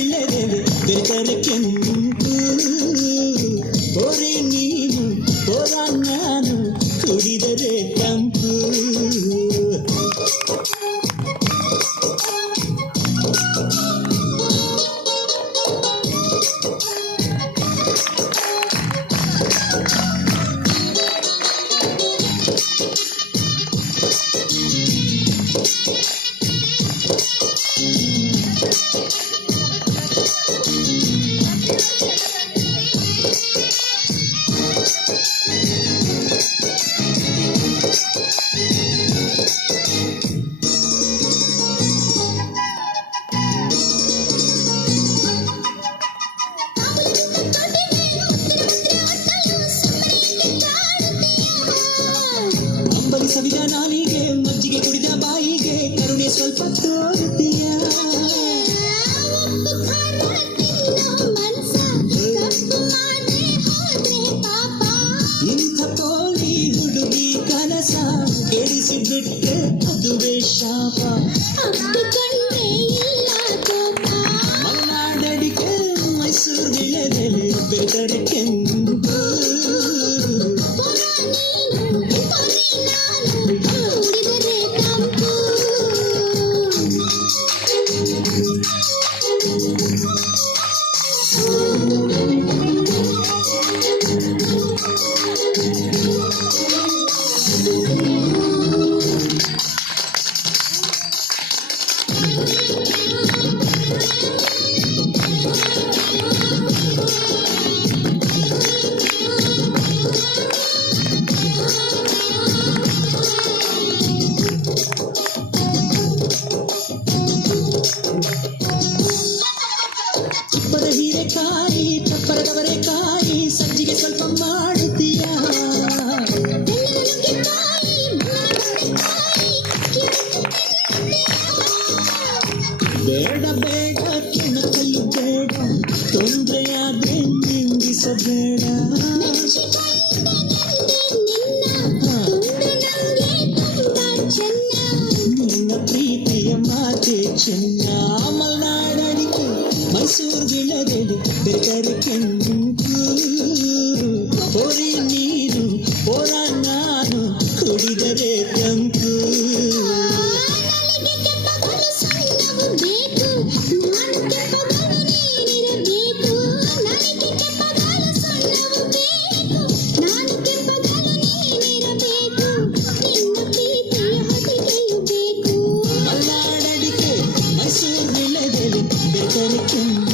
ವಿಳೆದೆಲೆ ಬೆರೆತರೆ ಕೆಂಪು ಹೊರೆ ನೀನು ಹೊರ ನಾನು ಕುಡಿದರೆ ತಂಪು ಸವಿದ ನಾಲಿಗೆ ಮಜ್ಜಿಗೆ ಕುಡಿದ ಬಾಯಿಗೆ ಕರುಣೆ ಸ್ವಲ್ಪ ತೋರುತ್ತೀಯ ಇಂಥ ಪೋಲಿ ಹುಡುಗಿ ಕನಸ ಕೆಡಿಸಿಬಿಟ್ಟೆ ಅದುವೇ ಶಾಪ ಮಲೆನಾಡಡಿಕೆ ಮೈಸೂರು ವಿಳೆದೆಲೆ ಬೆರೆತರೆ ಕೆಂಪು ತುಪ್ಪದ ಹೀರೆಕಾಯಿ ಚಪ್ಪರದವರೆಕಾಯಿ ಸಜ್ಜಿಗೆ ಸ್ವಲ್ಪ ಮಾಡುತ್ತೀಯ ಬೇಡ ಬೇಡ ಕೆಣಕಲು ಬೇಡ ತೊಂದರೆಯಾದ್ರೆ ನಿಂದಿಸಬೇಡ ನಿನ್ನ ಪ್ರೀತಿಯ ಮಾತೆ ಚೆನ್ನ ಮಲೆನಾಡಡಿಕೆ ಮೈಸೂರು ವಿಳೆದೆಲೆ ಬೆರೆತರೆ ಕೆಂಪು ಹೊರೆ ನೀರು ಹೊರ ನಾನು ಕುಡಿದರೆ ತಂಪು ಮಲೆನಾಡಡಿಕೆ ಮೈಸೂರು ವಿಳೆದೆಲೆ ಬೆರೆತರೆ ಕೆಂಪು